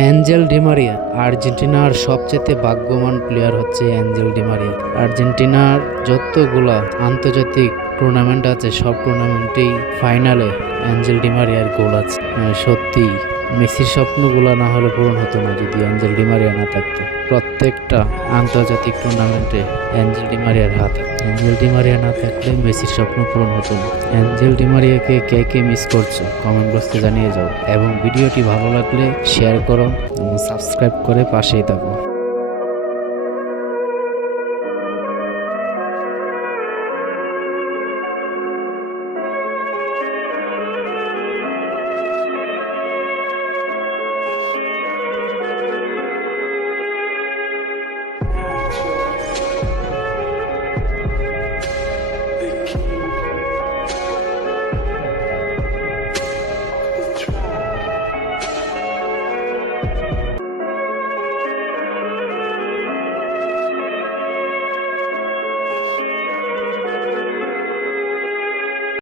Angel Di Maria আর্জেন্টিনার সবচেয়ে ভাগ্যবান প্লেয়ার হচ্ছে অ্যাঞ্জেল ডিমারিয়া। আর্জেন্টিনার যতগুলা আন্তর্জাতিক টুর্নামেন্ট আছে সব টুর্নামেন্টেই ফাইনালে অ্যাঞ্জেল ডিমারিয়ার গোল আছে। সত্যি মেসির স্বপ্নগুলো না হলে পূরণ হতো না যদি অ্যাঞ্জেল ডিমারিয়া না থাকতো। প্রত্যেকটা আন্তর্জাতিক টুর্নামেন্টে অ্যাঞ্জেল ডিমারিয়ার হাত। অ্যাঞ্জেল ডিমারিয়া না থাকলে মেসির স্বপ্ন পূরণ হতো না। অ্যাঞ্জেল ডিমারিয়াকে কে কে মিস করছো কমেন্ট বক্সে জানিয়ে যাও, এবং ভিডিওটি ভালো লাগলে শেয়ার করো এবং সাবস্ক্রাইব করে পাশেই থাকো।